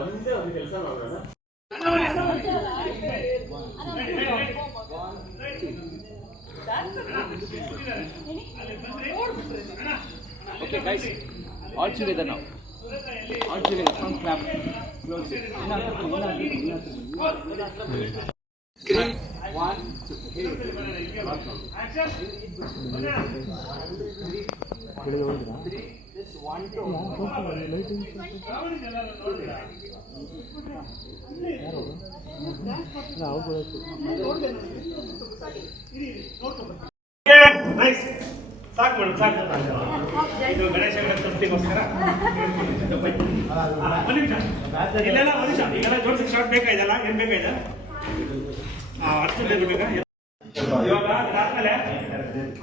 ಒಂದೇ ಒಂದು ಕೆಲಸ ಮಾಡೋಣ. Okay guys, all together now. All together, from clap. Close it. 3, 1, 2. Action. 3, just 1, 2. Nice ಸಾಕು ಮೇಡಮ್ ಸಾಕು ಇದು ಗಣೇಶ ಚತುರ್ಥಿಗೋಸ್ಕರ ಇಲ್ಲೆಲ್ಲ ಒಂದು ನಿಮಿಷ ಈಗೆಲ್ಲ ಜೋಡಿಸಕ್ಕೆ ಶಾರ್ಟ್ ಬೇಕಾಯ್ತಲ್ಲ ಏನು ಬೇಕಾಯ್ತಾ ಅರ್ಥ ಬೇಕಾ ಇವಾಗ ಇದಾದ್ಮೇಲೆ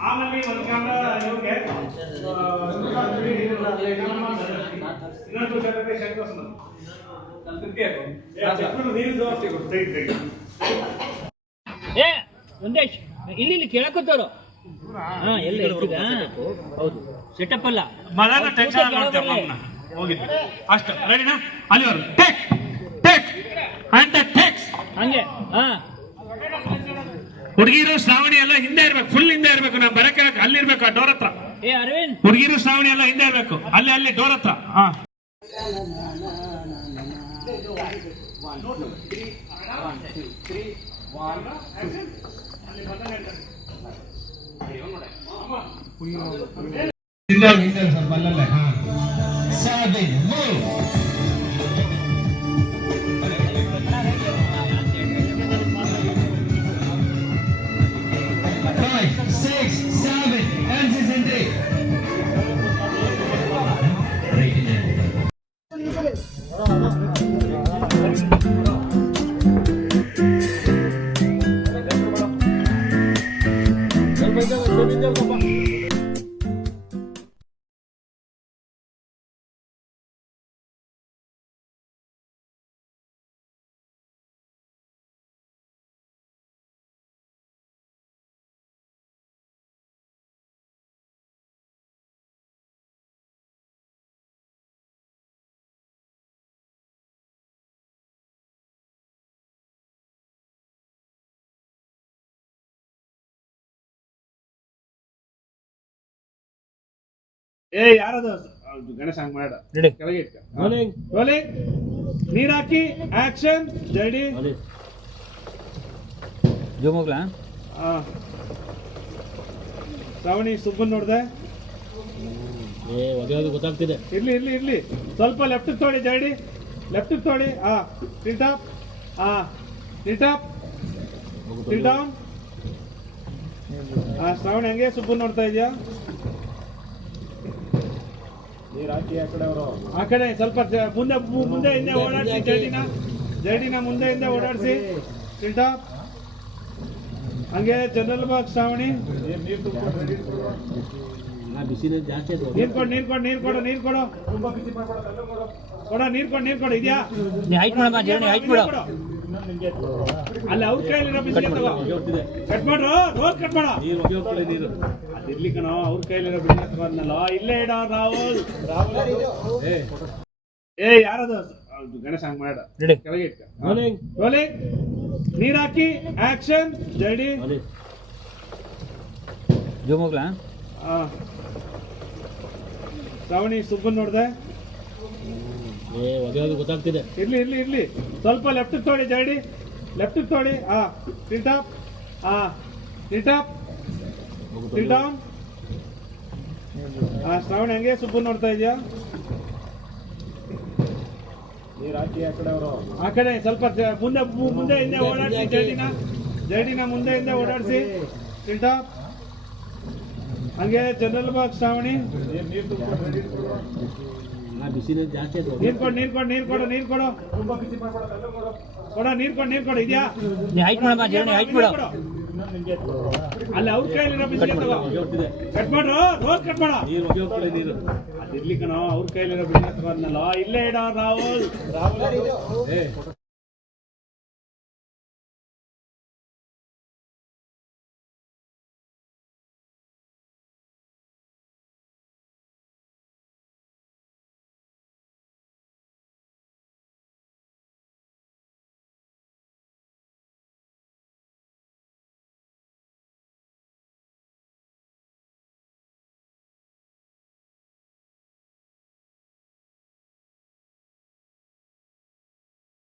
ಆಮೇಲೆ ಒಂದು ಕ್ಯಾಮ್ರಾ ಇವ್ರಿಗೆ ಇನ್ನೊಂದು ಶಂಕರ್ ಏ ಒಂದೇಶ್ ಇಲ್ಲಿ ಕೇಳಕತ್ತವ್ರು. ಹಾ ಎಲ್ಲ ಇರ್ತೀಗ ಹೌದು ಸೆಟಪ್ ಅಲ್ಲ ಮದಾನ ಟೆನ್ಷನ್ ಮಾಡ್ತೇವೆ ಹೋಗಿದ್ದು ಅಷ್ಟು ರೆಡಿನಾ ಅಲ್ಲಿವರು ಟೇಕ್ ಟೇಕ್ ಅಂಡ್ ಟೇಕ್ಸ್ ಹಂಗೆ ಹಾ ಹುಡುಗಿರು ಶ್ರಾವಣಿ ಎಲ್ಲ ಹಿಂದೆ ಇರ್ಬೇಕು ಫುಲ್ ಹಿಂದೆ ಇರ್ಬೇಕು ನಾವು ಬರಕ್ಕೆ ಅಲ್ಲಿರ್ಬೇಕು ಆ ಡೋರ್ ಹತ್ರ. ಏ ಅರವಿಂದ್ ಹುಡುಗಿರು ಶ್ರಾವಣಿ ಎಲ್ಲ ಹಿಂದೆ ಇರ್ಬೇಕು ಅಲ್ಲಿ ಡೋರ್ ಹತ್ರ. ಹಾ 6, 7, and 6. ಯಾರದು ಗಣೇಶ ಹಂಗ್ ಮಾಡ ರೆಡಿ ಕೆಳಗೆ ಇಟ್ಕ ರೋಲಿಂಗ್ ನೀರ್ ಹಾಕಿ ಆಕ್ಷನ್ ಜಡಿ ಜೋಮೋಗ್ಲಾ ಶ್ರಾವಣಿ ಸುಬ್ಬನ್ ನೋಡ್ದೆ ಒಗೆಯೋದು ಗೊತ್ತಾಗ್ತಿದೆ. ಇರ್ಲಿ ಸ್ವಲ್ಪ ಲೆಫ್ಟ್ ತೊಡಿ ಜಡಿ ಲೆಫ್ಟ್ ತೊಡಿ ಟಿಲ್ಟಾಪ್ ಟಿಲ್ಟಾಪ್ ಟಿಲ್ಡೌನ್ ಶ್ರಾವಣಿ ಹಂಗೆ ಸುಬ್ಬನ್ ನೋಡ್ತಾ ಇದೆಯಾ ಆ ಕಡೆ ಸ್ವಲ್ಪ ಮುಂದೆ ಹಿಂದೆ ಓಡಾಡಿಸಿ ಜರ್ಡಿನ ಮುಂದೆ ಹಿಂದೆ ಓಡಾಡಿಸಿ ಟಿಲ್ಟಾಪ್ ಹಂಗೆ ಜನರಲ್ ಬಾಕ್ಸ್ ಶ್ರಾವಣಿ ನೀರ್ ಕೊಡು ನೀರ್ ಕೊಡು ಇದೆಯಾ ನೀ ಹೈಟ್ ಮಾಡಮ್ಮ ಜರ್ನಿ ಹೈಟ್ ಮಾಡು. ಅಲ್ಲಿ ಅವ್ರ ಕೈಲಿರೋ ಬಿಸಿಗೆ ತಗೋ ಕಟ್ ಮಾಡ್ರು ರೋಸ್ ಕಟ್ ಮಾಡ ಅದಿರ್ಲಿ ಕಣೋ ಅವ್ರ ಕೈಲಿರೋ ಬಿಸಿಗೆ ತಗೋದ್ನಲ್ಲ ಇಲ್ಲೇ ಇಡೋ ರಾಹುಲ್ ಯಾರದು ಗಣೇಶ ಹಂಗ್ ಮಾಡ ರೆಡಿ ಕೆಳಗೆ ಇಟ್ಕ ರೋಲಿಂಗ್ ನೀರ್ ಹಾಕಿ ಆಕ್ಷನ್ ಜಡಿ ಜೋಮೋಗ್ಲಾ ಶ್ರಾವಣಿ ಸುಬ್ಬನ್ ನೋಡ್ದೆ ಒಗೆಯೋದು ಗೊತ್ತಾಗ್ತಿದೆ. ಇರ್ಲಿ ಸ್ವಲ್ಪ ಲೆಫ್ಟ್ ತೊಡಿ ಜಡಿ ಲೆಫ್ಟ್ ತೊಡಿ ಟಿಲ್ಟಾಪ್ ಟಿಲ್ಡೌನ್ ಶ್ರಾವಣಿ ಹಂಗೆ ಸುಬ್ಬನ್ ನೋಡ್ತಾ ಇದೆಯಾ ಆ ಕಡೆ ಸ್ವಲ್ಪ ಮುಂದೆ ಹಿಂದೆ ಓಡಾಡಿಸಿ ಜರ್ಡಿನ ಮುಂದೆ ಹಿಂದೆ ಓಡಾಡಿಸಿ ಟಿಲ್ಟಾಪ್ ಹಂಗೆ ಜನರಲ್ ಬಾಕ್ಸ್ ಶ್ರಾವಣಿ ನೀರ್ ಕೊಡು ಇದೆಯಾ ನೀ ಹೈಟ್ ಮಾಡಮ್ಮ ಜರ್ನಿ ಹೈಟ್ ಮಾಡು. ಅಲ್ಲಿ ಅವ್ರ ಕೈಲಿರೋ ಬಿಸಿಗೆ ತಗೋ ಕಟ್ ಮಾಡ್ರು ರೋಸ್ ಕಟ್ ಮಾಡ ಅದಿರ್ಲಿ ಕಣೋ ಅವ್ರ ಕೈಲಿರೋ ಬಿಸಿಗೆ ತಗೋದ್ನಲ್ಲ ಇಲ್ಲೇ ಇಡೋ ರಾಹುಲ್